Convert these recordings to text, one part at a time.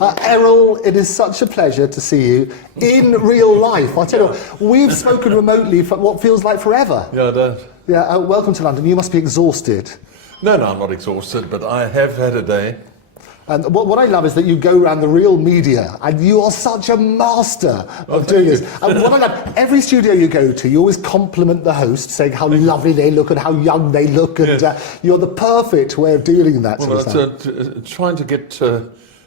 Errol, it is such a pleasure to see you in real life. I tell you what, we've spoken remotely for what feels like forever. Yeah, I don't. Yeah, welcome to London. You must be exhausted. No, I'm not exhausted, but I have had a day. And what I love is that you go around the real media, and you are such a master of doing this. And what I love, every studio you go to, you always compliment the host, saying how lovely they look and how young they look, and you're the perfect way of dealing that sort of stuff. Trying to get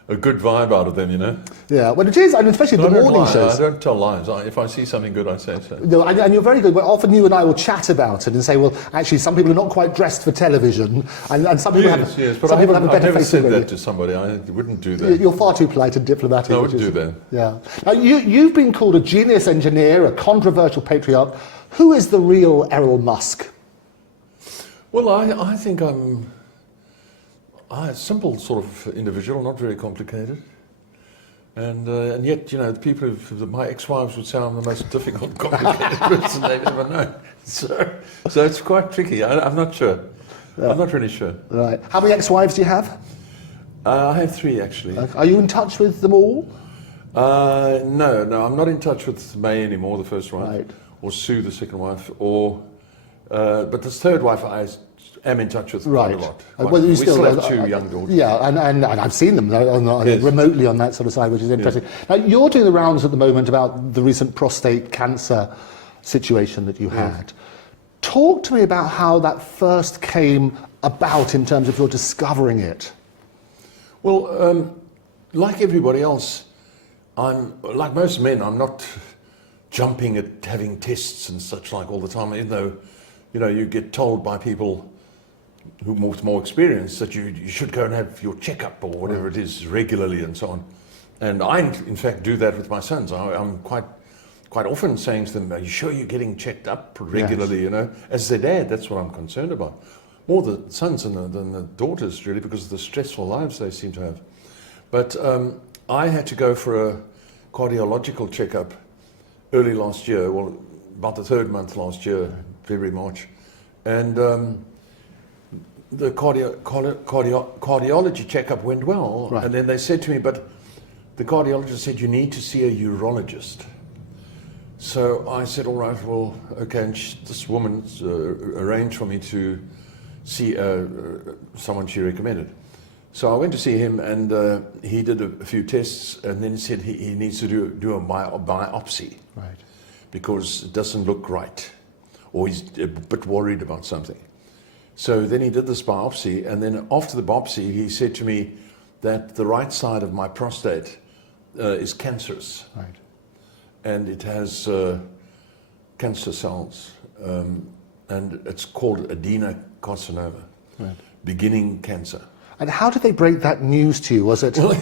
a good vibe out of them, you know. Yeah, well, it is, and especially the morning shows. I don't tell lies. If I see something good, I say so. No, and you're very good. Well, often you and I will chat about it and say, well, actually, some people are not quite dressed for television, and some people have. Yes, but some people have a better I've never face said than that to somebody. I wouldn't do that. You're far too polite and diplomatic. No, I wouldn't do that. Yeah. Now, you've been called a genius engineer, a controversial patriarch. Who is the real Errol Musk? Well, I think I'm a simple sort of individual, not very complicated. And yet, you know, the people my ex-wives would say I'm the most difficult, complicated person they've ever known. So it's quite tricky. I'm not sure. Yeah. I'm not really sure. Right. How many ex-wives do you have? I have 3, actually. Are you in touch with them all? No, I'm not in touch with May anymore, the first wife, right. Or Sue, the second wife, but this third wife I am in touch with quite a lot. Well, we still have 2 young daughters. Yeah, and I've seen them remotely on that sort of side, which is interesting. Now, you're doing the rounds at the moment about the recent prostate cancer situation that you had. Talk to me about how that first came about in terms of your discovering it. Well, like everybody else, like most men, I'm not jumping at having tests and such like all the time, even though, you know, you get told by people who with more experience that you should go and have your checkup or whatever it is regularly and so on. And I, in fact, do that with my sons. I'm quite often saying to them, are you sure you're getting checked up regularly, you know? As their dad, that's what I'm concerned about. More the sons than the daughters, really, because of the stressful lives they seem to have. But I had to go for a cardiological checkup early last year, well, about the 3rd month last year, February, March. And the cardiology checkup went well. Right. And then they said to me, but the cardiologist said, you need to see a urologist. So I said, all right, well, okay. And this woman arranged for me to see someone she recommended. So I went to see him, and he did a few tests, and then he said he needs to do a biopsy. Right. Because it doesn't look right, or he's a bit worried about something. So then he did this biopsy, and then after the biopsy, he said to me that the right side of my prostate is cancerous. Right. And it has cancer cells, and it's called adenocarcinoma, beginning cancer. And how did they break that news to you? Was it subtly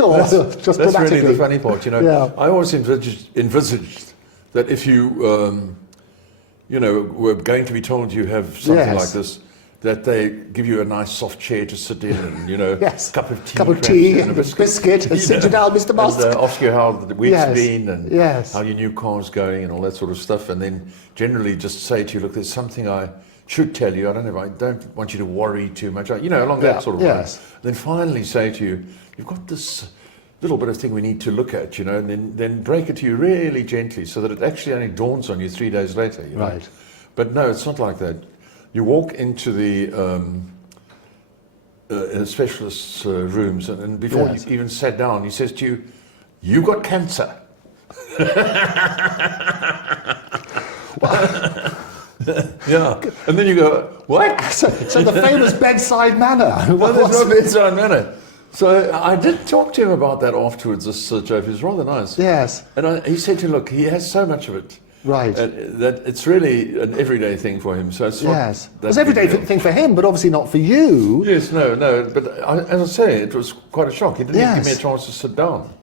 or just That's dramatically? really the funny part, you know. Yeah. I always envisaged that if you, you know, were going to be told you have something like this, that they give you a nice soft chair to sit in and, you know, cup of tea and a biscuit and sit you down, Mr. Musk. And ask you how the week's been and how your new car's going and all that sort of stuff. And then generally just say to you, look, there's something I should tell you. I don't want you to worry too much. You know, along that sort of line. Then finally say to you, you've got this little bit of thing we need to look at, you know, and then break it to you really gently so that it actually only dawns on you 3 days later. You know? Right. But no, it's not like that. You walk into the specialist's rooms, and before you even sat down, he says to you, "You got cancer." Yeah, and then you go, "What?" So the famous bedside manner. Well, there's no bedside manner. So I did talk to him about that afterwards. This joke is rather nice. Yes. And he said to me, "Look, he has so much of it." Right. That it's really an everyday thing for him. So it's it's an everyday thing for him, but obviously not for you. Yes, no. But as I say, it was quite a shock. He didn't even give me a chance to sit down.